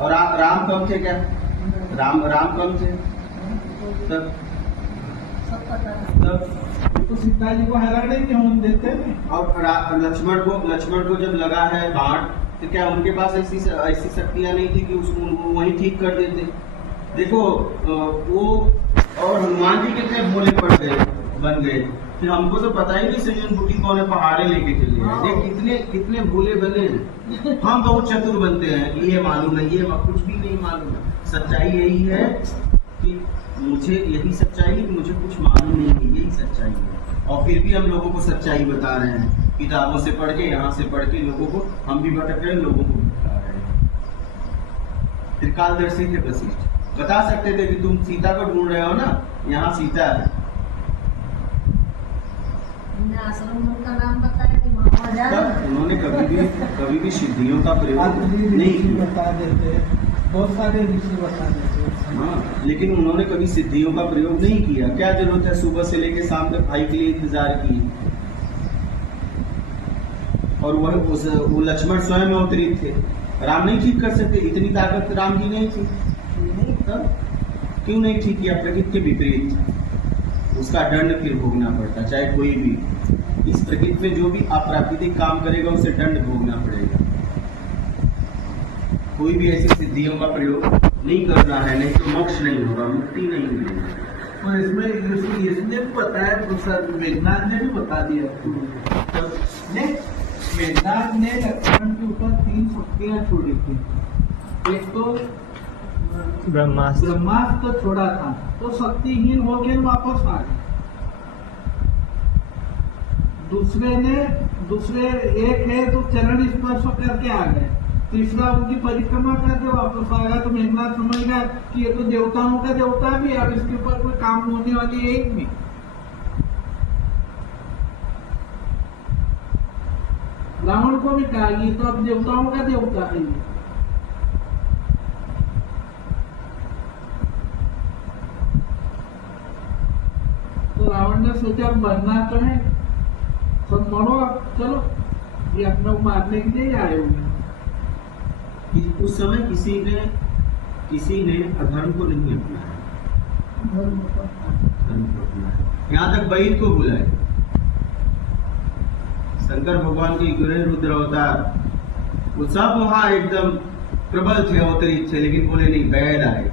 और राम कम थे क्या? राम कम थे तब तो सीता जी को हैरान नहीं होने देते थे। और लक्ष्मण को जब लगा है बाण, तो क्या उनके पास ऐसी शक्तियां नहीं थी कि उसको वही ठीक कर देते? देखो वो और हनुमान जी कितने भोले बन गए। फिर हमको तो पता ही नहीं सजन बूटी कौन है, पहाड़े लेके चले गए। देख कितने भोले बने हैं। हम बहुत चतुर बनते हैं, ये मालूम है, ये कुछ भी नहीं मालूम है। सच्चाई यही है कि मुझे यही सच्चाई, मुझे कुछ मालूम नहीं है, यही सच्चाई है। और फिर भी हम लोगों को सच्चाई बता रहे हैं, किताबों से पढ़ के, यहाँ से पढ़ के लोगों को हम भी भटक रहे हैं, लोगों को भी बता रहे हैं। त्रिकालदर्शी थे वशिष्ठ, बता सकते थे कि तुम सीता को ढूंढ रहे हो ना, यहाँ सीता है। आश्रम का नाम बताया कि वहाँ उन्होंने कभी भी सिद्धियों का प्रयोग नहीं किया। बता देते, बहुत सारे ऋषि बता देते। हाँ, लेकिन उन्होंने कभी सिद्धियों का प्रयोग नहीं किया। क्या जरूरत है सुबह से लेकर शाम तक भाई के लिए इंतजार की? और वो लक्ष्मण स्वयं अवतरित थे, राम नहीं ठीक कर सकते? इतनी ताकत राम की नहीं थी? क्यों नहीं ठीक किया? प्रकृति के विपरीत उसका दंड फिर भोगना पड़ता, चाहे कोई भी इस प्रकृति में जो भी अप्राकृतिक काम करेगा उसे दंड भोगना पड़ेगा। कोई भी ऐसी सिद्धियों का प्रयोग नहीं करना है, नहीं तो मोक्ष नहीं होगा, मुक्ति नहीं मिलेगी। और इसमें इसने भी बताया, मेघनाथ ने भी बता दिया। मेघनाथ ने लक्ष्मण के ऊपर 3 शक्तियां छोड़ी थी। एक तो ब्रह्मास्त्र छोड़ा था, तो शक्तिहीन हो गए, वापस आ गए। दूसरे एक है तो चरण स्पर्श करके आ गए। तीसरा उनकी परिक्रमा करके वापस आ गया। तो मेघनाथ समझ गया कि ये तो देवताओं का देवता भी, अब इसके ऊपर कोई काम होने वाली है एक भी। रावण को भी कहा ये तो अब देवताओं का देवता है। तो रावण ने सोचा मरना तो है, सब मरो, अब चलो, ये अपने को मारने के लिए आए हुए। उस समय किसी ने अधर्म को नहीं अपनाया, धर्म को अपनाया। यहाँ तक वैद को बुलाए। शंकर भगवान के गृह रुद्र अवतार, वो सब वहां एकदम प्रबल थे, अवतरित थे, लेकिन बोले नहीं, वैद आए।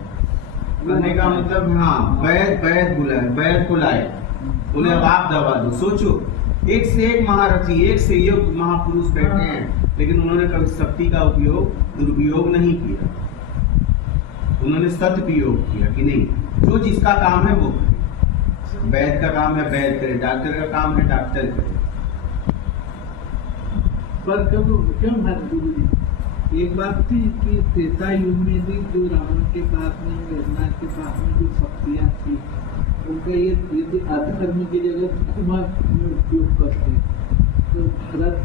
कहने का मतलब हाँ, वैद बुलाए, वैद को लाए, बोले अब आप दवा दो। सोचो, एक से एक महारथी, एक से एक महापुरुष बैठे हैं, लेकिन उन्होंने कभी शक्ति का दुरुपयोग नहीं किया। उन्होंने सदुपयोग किया कि नहीं, जो जिसका काम है वो करे। वैद का काम है वैद करे, डॉक्टर का काम है डॉक्टर करे। पर क्यों एक बात थी कि त्रेता युग में भी जो रावण के पास में, मेघनाथ के पास में जो शक्तियां थी, उनका ये अधर्म की जगह उपयोग करते, तो भारत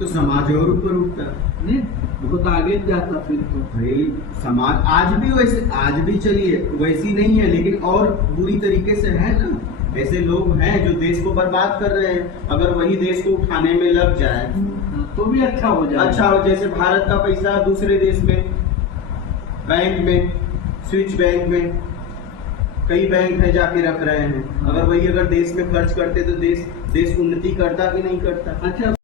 तो समाज और ऊपर उठता नहीं, बहुत आगे जाता। फिर तो भाई समाज आज भी चलिए वैसी नहीं है, लेकिन और बुरी तरीके से है ना। ऐसे लोग हैं जो देश को बर्बाद कर रहे हैं। अगर वही देश को उठाने में लग जाए तो भी अच्छा हो जाए। अच्छा हो, जैसे भारत का पैसा दूसरे देश में, बैंक में, स्विच बैंक में, कई बैंक है जाके रख रहे हैं। अगर वही देश में खर्च करते तो देश उन्नति करता कि नहीं करता? अच्छा।